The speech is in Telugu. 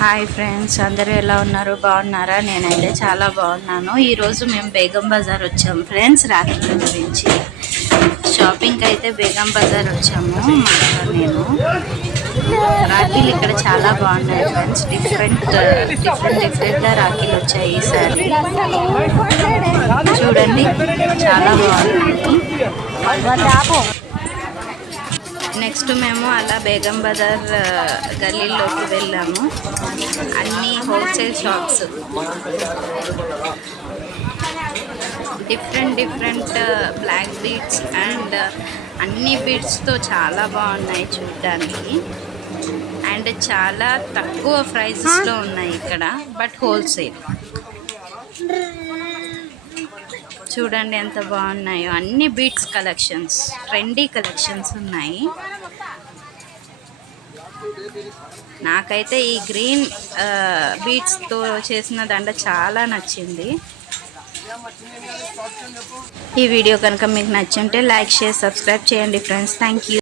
హాయ్ ఫ్రెండ్స్ అందరూ ఎలా ఉన్నారు? బాగున్నారా? నేనైతే చాలా బాగున్నాను. ఈరోజు మేము బేగం బజార్ వచ్చాము ఫ్రెండ్స్ రాఖీల గురించి. షాపింగ్కి అయితే బేగం బజార్ వచ్చాము మా నేను. రాఖీలు ఇక్కడ చాలా బాగున్నాయి ఫ్రెండ్స్. డిఫరెంట్ డిఫరెంట్ డిఫరెంట్గా రాఖీలు వచ్చాయి ఈసారి చూడండి చాలా బాగున్నాయి. నెక్స్ట్ మేము అలా బేగం బజార్ గల్లీలోకి వెళ్ళాము. అన్ని wholesale shops. Different different black beads and అన్ని బీడ్స్తో చాలా బాగున్నాయి చూడడానికి. అండ్ చాలా తక్కువ ప్రైసెస్లో ఉన్నాయి ఇక్కడ బట్ హోల్సేల్. చూడండి ఎంత బాగున్నాయో. అన్ని బీట్స్ కలెక్షన్స్ ట్రెండీ కలెక్షన్స్ ఉన్నాయి. నాకైతే ఈ గ్రీన్ బీట్స్తో చేసిన దండ చాలా నచ్చింది. ఈ వీడియో కనుక మీకు నచ్చుంటే లైక్ షేర్ సబ్స్క్రైబ్ చేయండి ఫ్రెండ్స్. Thank you